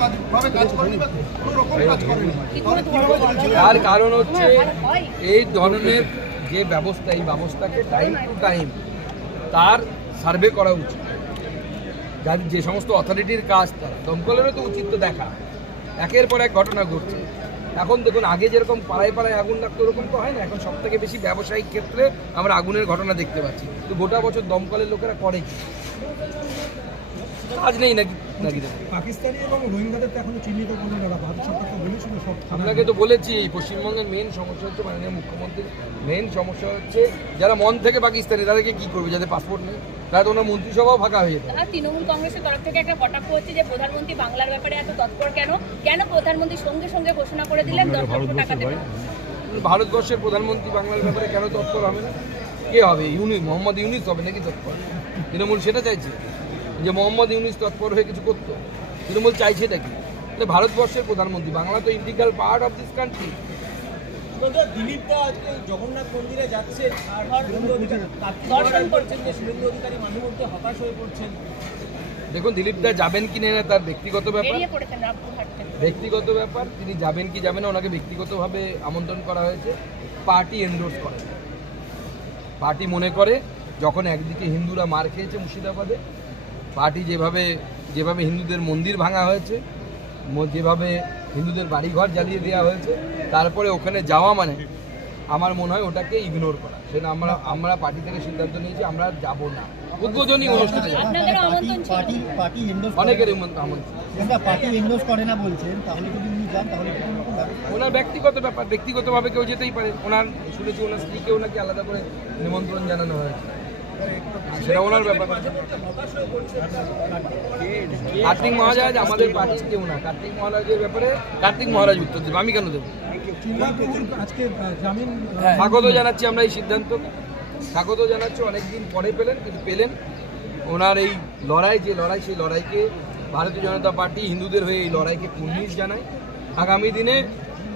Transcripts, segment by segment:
কাজ কাজ করেনি বা কোনো রকম কাজ করেনি তাহলে কীভাবে চলছিল তার কারণ হচ্ছে এই ধরনের যে ব্যবস্থা এই ব্যবস্থাকে টাইম টু টাইম তার সার্ভে করা উচিত। যার যে সমস্ত অথরিটির কাজ তারা। দমকলেরও তো উচিত তো দেখা। একের পর এক ঘটনা ঘটছে। এখন দেখুন আগে যেরকম পাড়ায় পাড়ায় আগুন লাগতো ওরকম তো হয় না। এখন সব থেকে বেশি ব্যবসায়িক ক্ষেত্রে আমরা আগুনের ঘটনা দেখতে পাচ্ছি। তো গোটা বছর দমকলের লোকেরা করে কি? কাজ নেই নাকি? পাকিস্তানি এবং রোহিঙ্গাদের তো এখনও চিহ্নিত করল না ভারত সরকার তো বলেছিল সব আপনাকে তো বলেছি এই পশ্চিমবঙ্গের মেন সমস্যা হচ্ছে মাননীয় মুখ্যমন্ত্রীর মেন সমস্যা হচ্ছে যারা মন থেকে পাকিস্তানি তাদেরকে কি করবে? যাদের পাসপোর্ট নেই তারা তো ওনার মন্ত্রিসভাও ফাঁকা হয়ে যেত আর তৃণমূল কংগ্রেসের তরফ থেকে একটা কটাক্ষ হচ্ছে যে প্রধানমন্ত্রী বাংলার ব্যাপারে এত তৎপর কেন? কেন প্রধানমন্ত্রী সঙ্গে সঙ্গে ঘোষণা করে দিলেন? দশ লক্ষ টাকা দেবেন। ভারতবর্ষের প্রধানমন্ত্রী বাংলার ব্যাপারে কেন তৎপর হবে না? কে হবে? ইউনি মোহাম্মদ ইউনিস হবে নাকি তৎপর? তৃণমূল সেটা চাইছে। যে মোহাম্মদ ইউনিস তৎপর হয়ে কিছু করতো তৃণমূল চাইছে নাকি তাহলে ভারতবর্ষের প্রধানমন্ত্রী বাংলা তো integral part of this country. Dilip da আজকে জগন্নাথ মন্দিরে যাচ্ছেন হতাশ হয়ে পড়ছেন। দেখুন দিলীপ দা যাবেন কি না তার ব্যক্তিগত ব্যাপার। ব্যক্তিগত ব্যাপার তিনি যাবেন কি যাবেন না ওনাকে ব্যক্তিগতভাবে আমন্ত্রণ করা হয়েছে। পার্টি এন্ডোর্স করে। পার্টি মনে করে যখন একদিকে হিন্দুরা মার খেয়েছে মুর্শিদাবাদে পার্টি যেভাবে যেভাবে হিন্দুদের মন্দির ভাঙা হয়েছে যেভাবে হিন্দুদের বাড়িঘর জ্বালিয়ে দেওয়া হয়েছে তারপরে ওখানে যাওয়া মানে আমার মনে হয় ওটাকে ইগনোর করা। সেটা আমরা আমরা পার্টি থেকে সিদ্ধান্ত নিয়েছি আমরা যাব না। উদ্বোধনী অনুষ্ঠানে অনেকের? ওনার ব্যক্তিগত ব্যাপার ব্যক্তিগতভাবে কেউ যেতেই পারে। ওনার শুনেছি ওনার স্ত্রীকেও নাকি আলাদা করে নিমন্ত্রণ জানানো হয়েছে। সেটা ওনার ব্যাপার কার্তিক মহারাজ আমাদের পার্টির কেউ না। কার্তিক মহারাজের ব্যাপারে কার্তিক মহারাজ উত্তর দেবে। আমি কেন দেবো? স্বাগত জানাচ্ছি আমরা এই সিদ্ধান্ত। স্বাগত জানাচ্ছি অনেকদিন পরে পেলেন কিন্তু পেলেন। ওনার এই লড়াই যে লড়াই সেই লড়াইকে ভারতীয় জনতা পার্টি হিন্দুদের হয়ে এই লড়াইকে কুর্নিশ জানায়। আগামী দিনে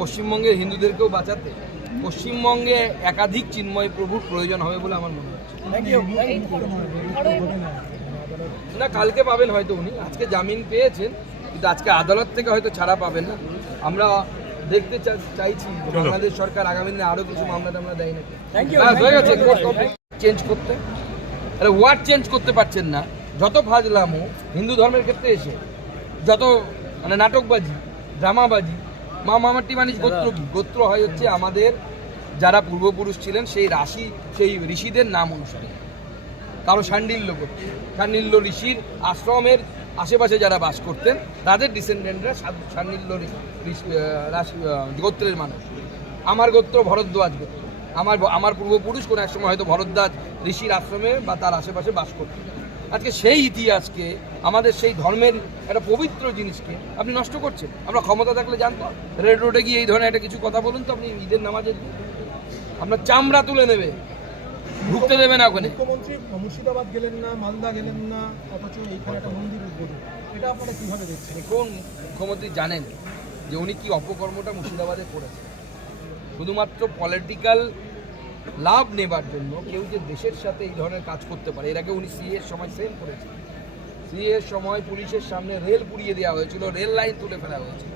পশ্চিমবঙ্গের হিন্দুদেরকেও বাঁচাতে পশ্চিমবঙ্গে একাধিক চিন্ময় প্রভুর প্রয়োজন হবে বলে আমার মনে হচ্ছে। না কালকে পাবেন হয়তো উনি। আজকে জামিন পেয়েছেন কিন্তু আজকে আদালত থেকে হয়তো ছাড়া পাবেন না। আমরা দেখতে চা- চাইছি বাংলাদেশ সরকার আগামী দিনে আরও কিছু মামলা টামলা দেয় নাকি। হয়ে গেছে চেঞ্জ করতে। আরে ওয়ার্ড চেঞ্জ করতে পারছেন না। যত ফাজলামো হিন্দু ধর্মের ক্ষেত্রে এসে যত মানে নাটকবাজি ড্রামাবাজি মা মামাটি মানিস গোত্র গোত্র হয় হচ্ছে আমাদের যারা পূর্বপুরুষ ছিলেন সেই রাশি সেই ঋষিদের নাম অনুসারে। কারও সান্ডিল্য করত সান্ডিল্য ঋষির আশ্রমের আশেপাশে যারা বাস করতেন তাদের ডিসেন্ডেন্টরা সান্ডিল্য রাশি গোত্রের মানুষ। আমার গোত্র ভরদ্বাজ গোত্র। আমার আমার পূর্বপুরুষ কোনো এক সময় হয়তো ভরদ্বাজ ঋষির আশ্রমে বা তার আশেপাশে বাস করতেন। আজকে সেই ইতিহাসকে আমাদের সেই ধর্মের একটা পবিত্র জিনিসকে আপনি নষ্ট করছেন। আমরা ক্ষমতা থাকলে জানতো রেড রোডে গিয়ে এই ধরনের একটা কিছু কথা বলুন তো আপনি ঈদের নামাজের দিন। আপনার চামড়া তুলে নেবে। ঢুকতে দেবে না ওখানে। মুখ্যমন্ত্রী মুর্শিদাবাদ গেলেন না মালদা গেলেন না অথচ এইখানে একটা মন্দির উদ্বোধন। এটা আপনারা কীভাবে দেখছেন? কোন মুখ্যমন্ত্রী জানেন যে উনি কি অপকর্মটা মুর্শিদাবাদে করেছেন। শুধুমাত্র পলিটিক্যাল লাভ নেবার জন্য কেউ যে দেশের সাথে এই ধরনের কাজ করতে পারে, এর আগে উনি সিএর সময় সেম করেছেন। সিএর সময় পুলিশের সামনে রেল পুড়িয়ে দেওয়া হয়েছিল রেল লাইন তুলে ফেলা হয়েছিল।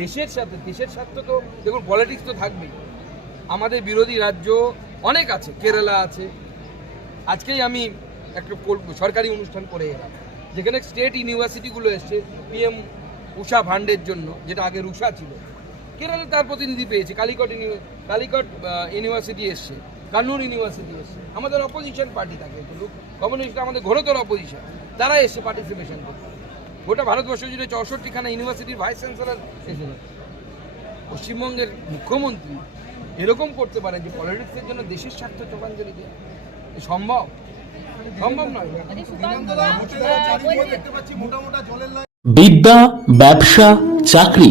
দেশের সাথে, দেশের স্বার্থ তো, দেখুন পলিটিক্স তো থাকবেই। আমাদের বিরোধী রাজ্য অনেক আছে, কেরালা আছে। আজকেই আমি একটা সরকারি অনুষ্ঠান করে এলাম। যেখানে স্টেট ইউনিভার্সিটিগুলো এসছে পিএম উষা ফান্ডের জন্য, যেটা আগে রুষা ছিল। কেরালে তার প্রতিনিধি পেয়েছে, কালিকট কালিকট ইউনিভার্সিটি এসছে, কান্নুর ইউনিভার্সিটি এসছে। আমাদের অপোজিশন পার্টি থাকে কিন্তু কমিউনিস্ট আমাদের ঘোরতর অপোজিশন তারা এসে পার্টিসিপেশন করতে গোটা ভারতবর্ষ জুড়ে চৌষট্টিখানা ইউনিভার্সিটির ভাইস চ্যান্সেলর এসেছে পশ্চিমবঙ্গের মুখ্যমন্ত্রী এরকম করতে পারেন যে পলিটিক্সের জন্য দেশের স্বার্থ চোখাঞ্জলি দেয়। সম্ভব? সম্ভব নয়। বিদ্যা, ব্যবসা, চাকরি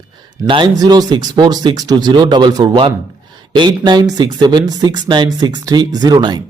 nine zero six four six two zero double four one eight nine six seven six nine six three zero nine